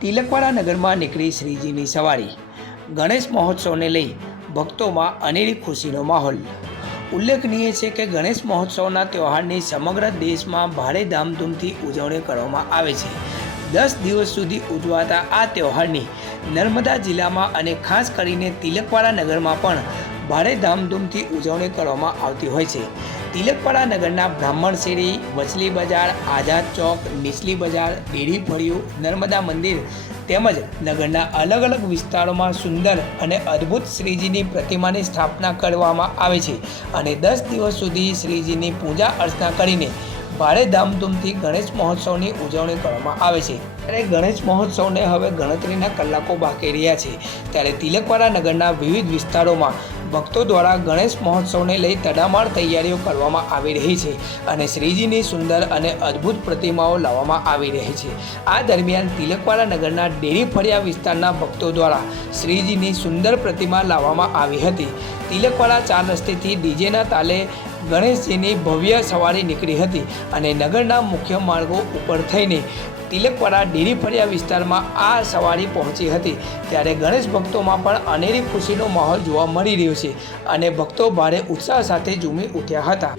તિલકવાડા નગરમાં નીકળી શ્રીજીની સવારી. ગણેશ મહોત્સવને લઈ ભક્તોમાં અનેરી ખુશીનો માહોલ. ઉલ્લેખનીય છે કે ગણેશ મહોત્સવના તહેવારની સમગ્ર દેશમાં ભારે ધામધૂમથી ઉજવણી કરવામાં આવે છે. દસ દિવસ સુધી ઉજવાતા આ તહેવારની નર્મદા જિલ્લામાં અને ખાસ કરીને તિલકવાડા નગરમાં પણ ભારે ધામધૂમથી ઉજવણી કરવામાં આવતી હોય છે. તિલકવાડા નગરના બ્રાહ્મણ શેરી વચલી બજાર, આઝાદ ચોક નીચલી બજાર એડી ફળિયું, નર્મદા મંદિર તેમજ નગરના અલગ અલગ વિસ્તારોમાં સુંદર અને અદ્ભુત શ્રીજીની પ્રતિમાની સ્થાપના કરવામાં આવે છે અને દસ દિવસ સુધી શ્રીજીની પૂજા અર્ચના કરીને ભારે ધામધૂમથી ગણેશ મહોત્સવની ઉજવણી કરવામાં આવે છે. ત્યારે ગણેશ મહોત્સવને હવે ગણતરીના કલાકો બાકી રહ્યા છે. ત્યારે તિલકવાડા નગરના વિવિધ વિસ્તારોમાં ભક્તો દ્વારા ગણેશ મહોત્સવને લઈ તડામાર તૈયારીઓ કરવામાં આવી રહી છે અને શ્રીજીની સુંદર અને અદ્ભુત પ્રતિમાઓ લાવવામાં આવી રહી છે. આ દરમિયાન તિલકવાડા નગરના ડેરી ફળિયા વિસ્તારના ભક્તો દ્વારા શ્રીજીની સુંદર પ્રતિમા લાવવામાં આવી હતી. તિલકવાડા ચાર રસ્તેથી ડીજેના તાલે ગણેશજીની ભવ્ય સવારી નીકળી હતી અને નગરના મુખ્ય માર્ગો ઉપર થઈને તિલકવાડા ડેરી વિસ્તારમાં આ સવારી પહોંચી હતી. ત્યારે ગણેશ ભક્તોમાં પણ અનેરી ખુશીનો માહોલ જોવા મળી રહ્યો છે અને ભક્તો ભારે ઉત્સાહ સાથે ઝૂમી ઉઠ્યા હતા.